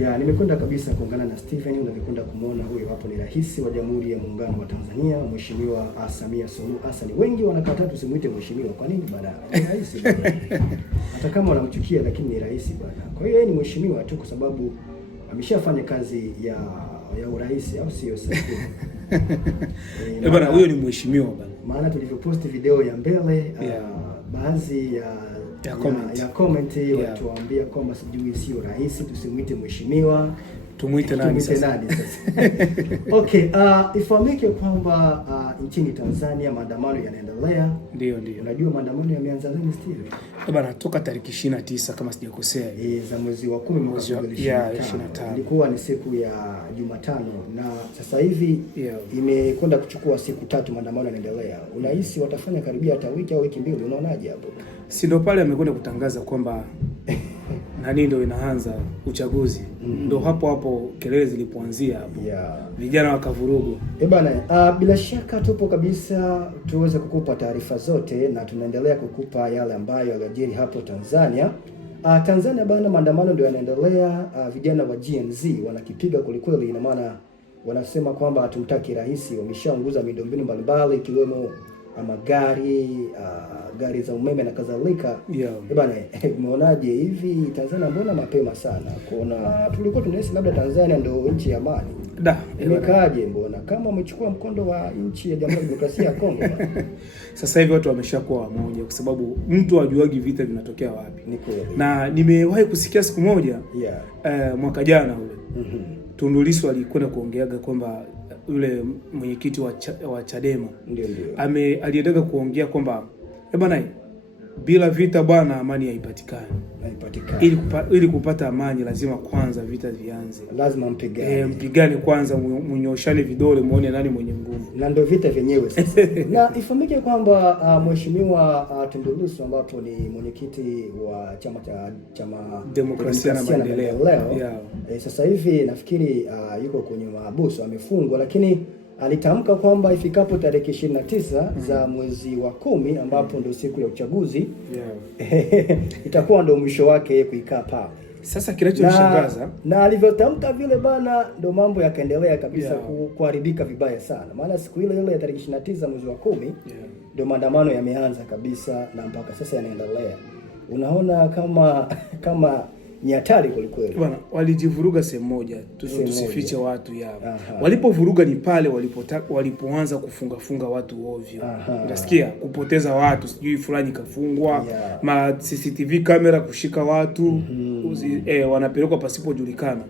Ya, nimekwenda kabisa kuungana na Steven. Unavyokwenda kumuona huyu hapo ni Rais wa Jamhuri ya Muungano wa Tanzania, Mheshimiwa Samia Suluhu Hassan. Wengi wanakataa tusimuite mheshimiwa. Kwa nini bwana? Ni rais bwana. Hata kama wanamchukia lakini ni rais bwana. Kwa hiyo yeye ni mheshimiwa tu kwa sababu ameshafanya kazi ya urais, au sio sasa? Bwana huyo ni mheshimiwa bwana. Maana tulivyoposti video ya mbele baadhi ya comment watu waambia kwamba sijui sio rais, tusimuite mheshimiwa, tumuite nani sasa? Okay, ifahamike kwamba nchini Tanzania maandamano yanaendelea. Ndio. Unajua maandamano yameanza lini Steve? Bwana toka tarehe 29 kama sijakosea. Za mwezi wa 10 mwezi wa 25. Ilikuwa ni siku ya Jumatano na sasa hivi imekwenda kuchukua siku 3 maandamano yanaendelea. Unahisi watafanya karibia hata wiki au wiki mbili, unaonaje hapo? Si ndio pale amekwenda kutangaza kwamba nani ndio inaanza uchaguzi. Ndio hapo kelele zilipoanzia hapo. Vijana wakavurugwa. Bana, bila shaka tupo kabisa tuweze kukupa taarifa zote na tunaendelea kukupa yale ambayo yajiri hapo Tanzania. Tanzania bana, maandamano ndio yanaendelea. Vijana wa Gen Z wanakipiga kwelikweli, ina maana wanasema kwamba hatumtaki rais. Wameshaunguza miundombinu mbalimbali ikiwemo gari za umeme na kadhalika. Bana, umeonaje hivi Tanzania? Mbona mapema sana? Tulikuwa tunahisi labda Tanzania ndio nchi ya amani. Imekaaje? Mbona kama umechukua mkondo wa nchi ya Jamhuri ya Demokrasia ya Kongo? Sasa hivi watu wameshakuwa wamoja kwa sababu mtu ajuagi vita vinatokea wapi. Ni kweli. Na nimewahi kusikia siku moja mwaka jana ule Tundu Lissu alikwenda kuongeaga kwamba yule mwenyekiti wa Chadema ndio aliendelea kuongea kwamba bwana, bila vita bwana amani haipatikani. Ili kupata amani lazima kwanza vita vianze. Lazima mpigane kwanza, mnyoshane vidole muone nani mwenye nguvu. Na ndio vita vyenyewe sasa. Na ifahamike kwamba Mheshimiwa Tundu Lissu ambapo ni mwenyekiti wa chama Demokrasia na Maendeleo. Sasa hivi nafikiri yuko kwenye mahabusu, amefungwa, lakini alitamka kwamba ifikapo tarehe 29 za mwezi wa 10 ambapo ndio siku ya uchaguzi itakuwa ndio mwisho wake kuikaa pale. Sasa kinachoshangaza na alivyotamka vile bana, ndio mambo yakaendelea kabisa kuharibika vibaya sana. Maana siku ile ya tarehe 29 mwezi wa 10 ndio maandamano yameanza kabisa na mpaka sasa yanaendelea. Unaona kama ni hatari kwelikweli. Bwana, walijivuruga sehemu moja, tusifiche watu yao. Walipovuruga ni pale walipoanza kufunga watu ovyo. Unasikia? Kupoteza watu, sijui fulani kafungwa, ma CCTV kamera kushika watu, wanapelekwa pasipojulikana.